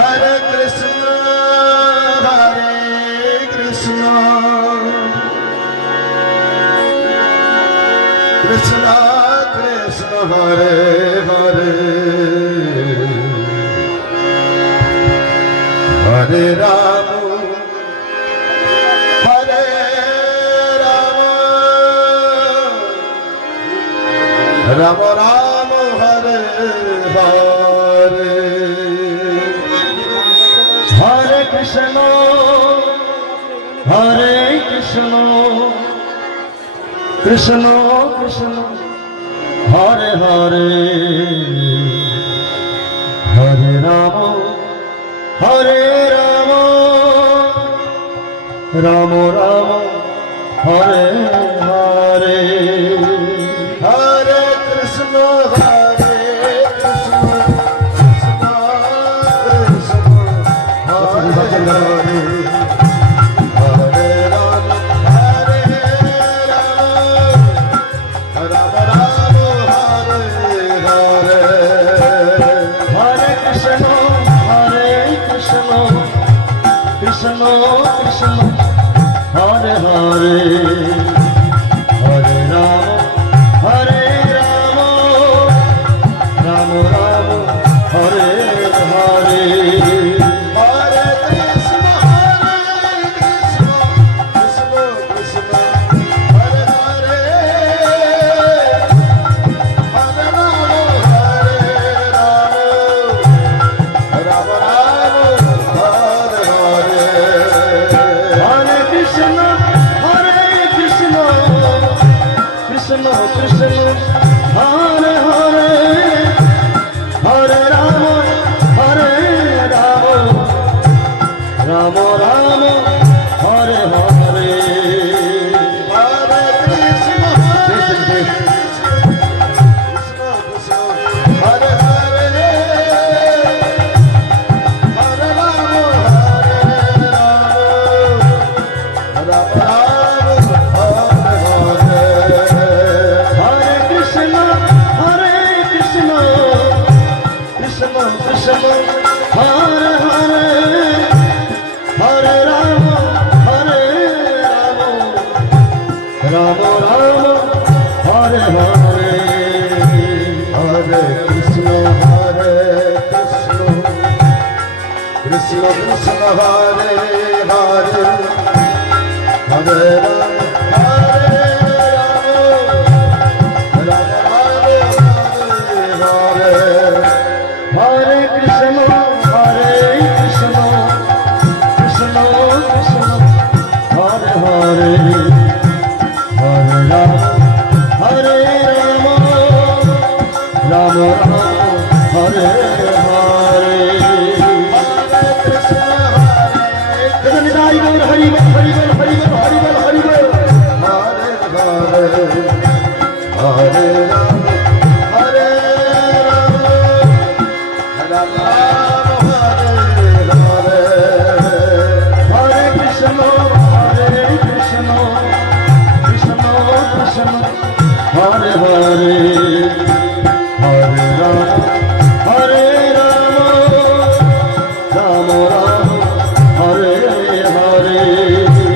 Hare Krishna, Krishna Krishna, Hare Hare, Hare Rama, Hare Rama, Rama Rama, Hare Hare, Hare Krishna, Hare Krishna, Krishna Krishna, Hare Hare, Hare Rama, Hare Rama, Rama Rama, Hare Hare, Hare Krishna, Hare Krishna, Krishna Krishna, Hare Krishna Krishna, Hare Hare, Hare Rama, Hare Rama, Rama Rama, Hare Hare, Hare Krishna, Krishna Krishna, Hare Hare, Hare Rama, Hare Rama, Rama Krishna Krishna, Hare Hare, Hare Rama, Hare Rama, Rama Rama, Hare Hare, Hare Krishna, Krishna Krishna, Hare Hare, Hare Rama, Hare Rama, Rama Rama. Krishna, Hare Hare, Hare Rama, Hare Rama, Rama Rama, Hare Hare, Hare Krishna, Krishna Krishna, Hare Hare, Hare Rama. Hare Hare, Hare Rama, Hare Rama, Rama Rama, Hare Hare,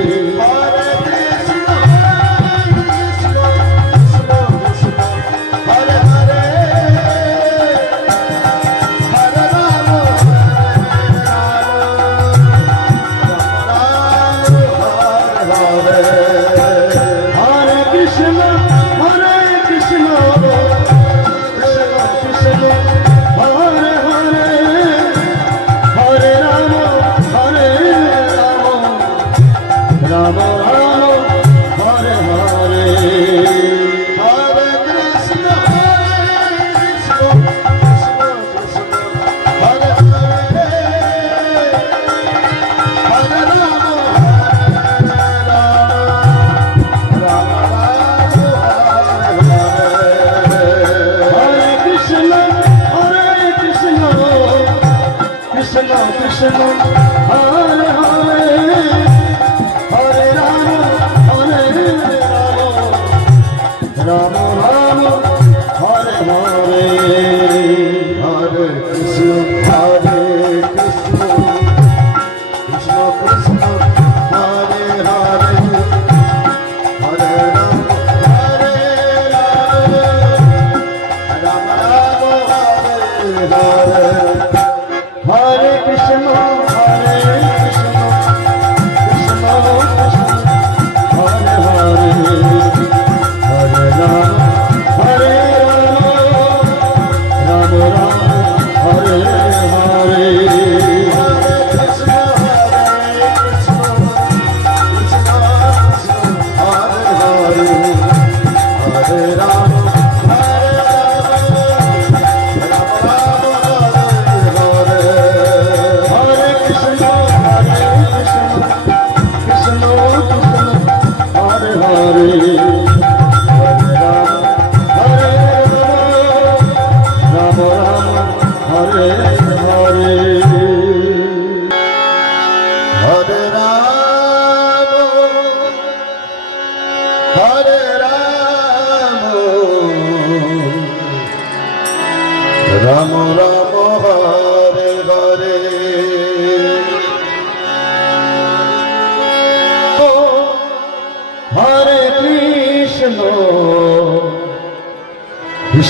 Hare Krishna, Krishna Krishna, Hare Hare, Hare Rama, Hare Hare, Hare Krishna. Rama Rama, Hare Hare, Hare Krishna, Krishna Krishna, Hare Hare, Hare Rama, Rama Rama, Hare Krishna, Krishna Krishna, Hare Hare. Rama Rama, Hare Hare, Hare Krishna, Hare Krishna.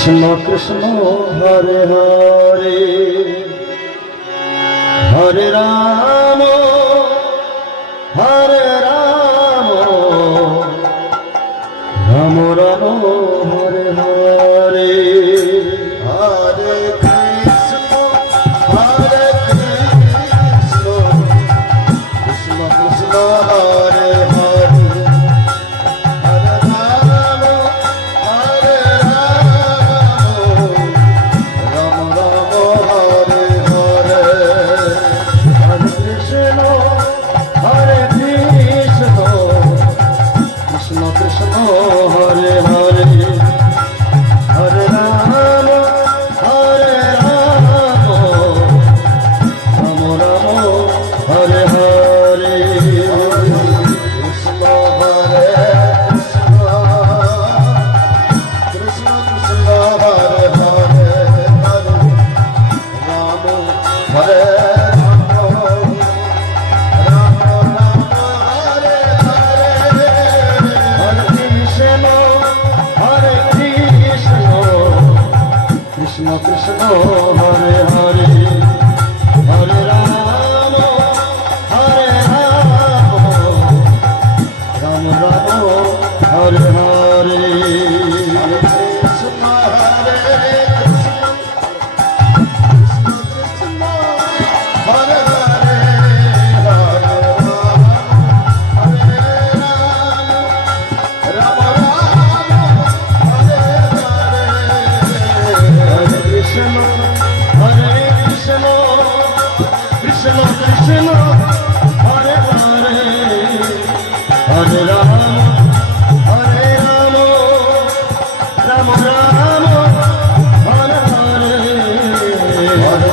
Krishna Krishna Hare Hare Hare Ram Hare Ram Ram Ram Hare Hare Hare Krishna Hare Krishna Krishna Krishna Hare Hare Hare Ram Hare Ram Ram Ram Hare Hare Hare Krishna Hare Krishna Krishna Krishna Hare Hare Hare Ram Hare Ram Ram Ram Hare Hare Krishna Hare Krishna Krishna Hare Hare Hare Ram Hare Ram Ram Ram Hare Hare Hare Krishna Hare Krishna Krishna Krishna Hare Hare Hare Ram Hare Ram Ram Ram Hare Hare Krishna Hare Krishna Krishna Hare Hare Hare Ram Hare Hare Hare Krishna Hare Krishna Krishna Krishna Hare Hare Hare Ram Hare Ram Ram Ram Hare Hare Hare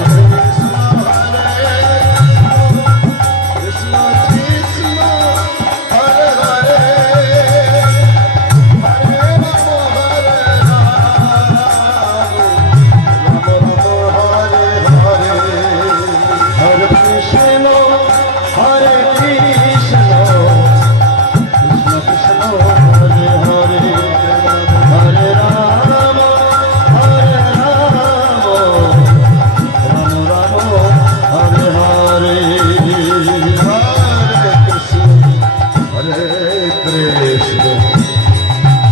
Krishna Krishna Hare Hare Hare Ram Hare Hare Hare Krishna Hare Krishna Krishna Krishna Hare Hare Hare Ram Hare Ram Ram Ram Hare Hare Hare Krishna Hare Krishna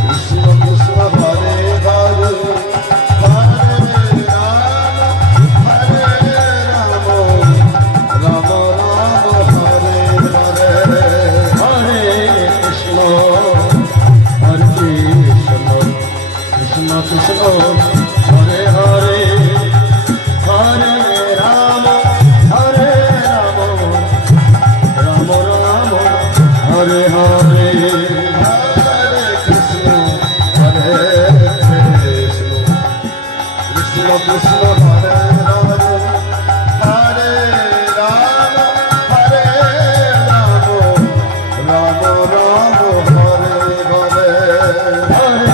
Krishna Krishna Hare Hare Hare Ram Ram Ram Hare Hare Hare Krishna Hare Krishna Krishna Krishna Hare Hare Hare Ram Ram Ram Hare Hare Hare Krishna Hare Krishna Krishna Krishna Hare Hare Hare Ram Ram Ram Hare Hare Hare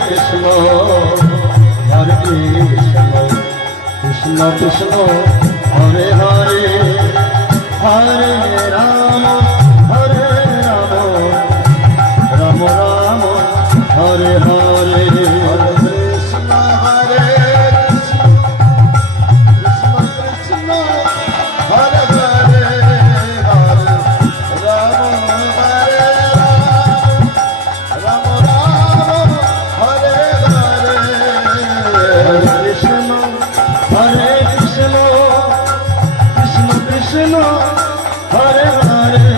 Krishna Hare Krishna Krishna Krishna Hare Hare Hare Ram Ram Ram Hare Hare Hare Krishna Hare Krishna Krishna Krishna Hare Hare Hare Ram Ram Hare Hare Hare Krishna Hare Krishna Krishna Krishna Hare Hare